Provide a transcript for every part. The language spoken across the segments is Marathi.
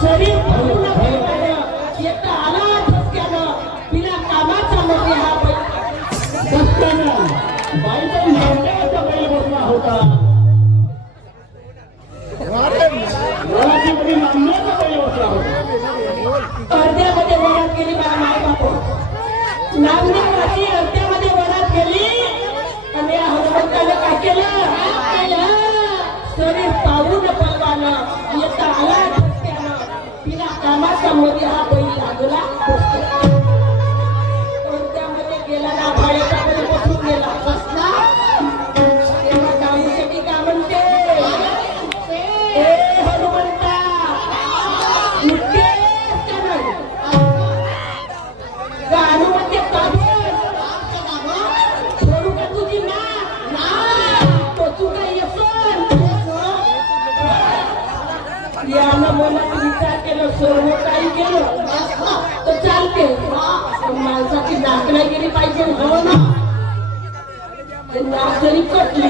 शरीर भरून येता आला ठसक्यानं बिना कामाचा मध्ये हा बाईचा नांद्याचा बैल बसला होता. वरातीमध्ये नांद्याचा बैल बसला होता. अर्ध्यामध्ये वरात गेली बा माय बाप नांदेवाची अर्ध्यामध्ये वरात गेली आणि या हनुमंताने काय केलं शरीर पाहून पलवानं येता आला ठसक्यानं बिना कामाचा मध्ये हा बैल लागला अर्ध्यामध्ये गेला ना भाड्याचा बैल बसून गेला बसला तेव्हा दामूसाठी काय म्हणते ए हनुमंता उठतेस का नाही? का हनुमंते सोडू का तुझी टोचू का येसन यानं मला विचार केलं सर्व काही केलं तर चालते पण माणसाची नाक नाही गेली पाहिजे हो ना नाक जरी कटली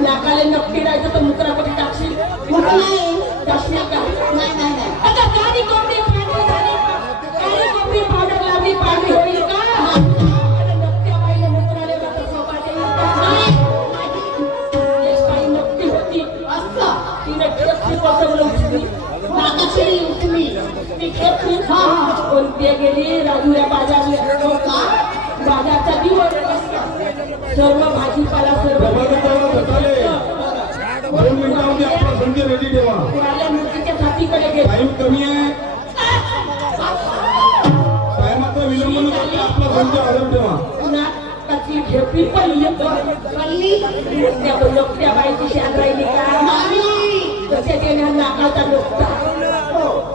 नाकाला नक्की राहायचं तर मुत्रापती टाकशील टाकशील का नाही आता काळी कोंबडी पांढरी झाली काळी कोंबडी पावडर लावली पांढरी होईल का नक्त्या बाईने मुत्राले मात्र सोबत येईल का एक बाई नक्की होती तिने खेपली बसवलं उचली नाकाशी उचली ती खेपली कोणती गेली राजुऱ्या बाजारला बाजारचा दिवस सर्व भाजीपाला सर्व 2 मिनिटांमध्ये आपला संच रेडी ठेवा. कुणाला मूर्तीच्या छातीकडे गेले टाइम कमी आहे. टायमाचा विलंब न करता आपला संच हलवून ठेवा. नाकाची झेपी पडली त्या बाईची शाद राहिली का तसे त्याने नाकाचा लोकता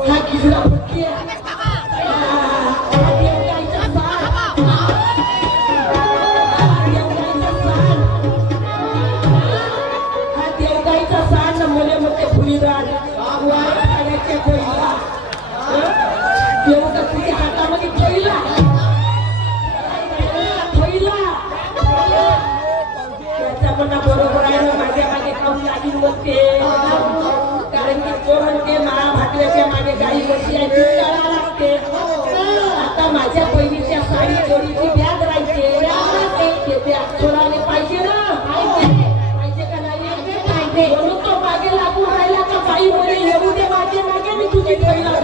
हा खिजरा फटकी हातामध्ये पहिला त्याचा म्हणा बरोबर आहे ना माझ्या मागे खाऊन लागीन म्हणते कारण की तो म्हणते माळा भाकऱ्याच्या मागे गाई बशी आहे ती करावं लागते आता माझ्या बहिणीच्या साडी चोरीची बॅग राहायचे ते बॅग चोराले पाहिजे ना पाहिजे का नाही पाहिजे म्हणून तो मागे लागून राहिला का बाई म्हणे येऊ दे माझे मागे मी तुझी पहिला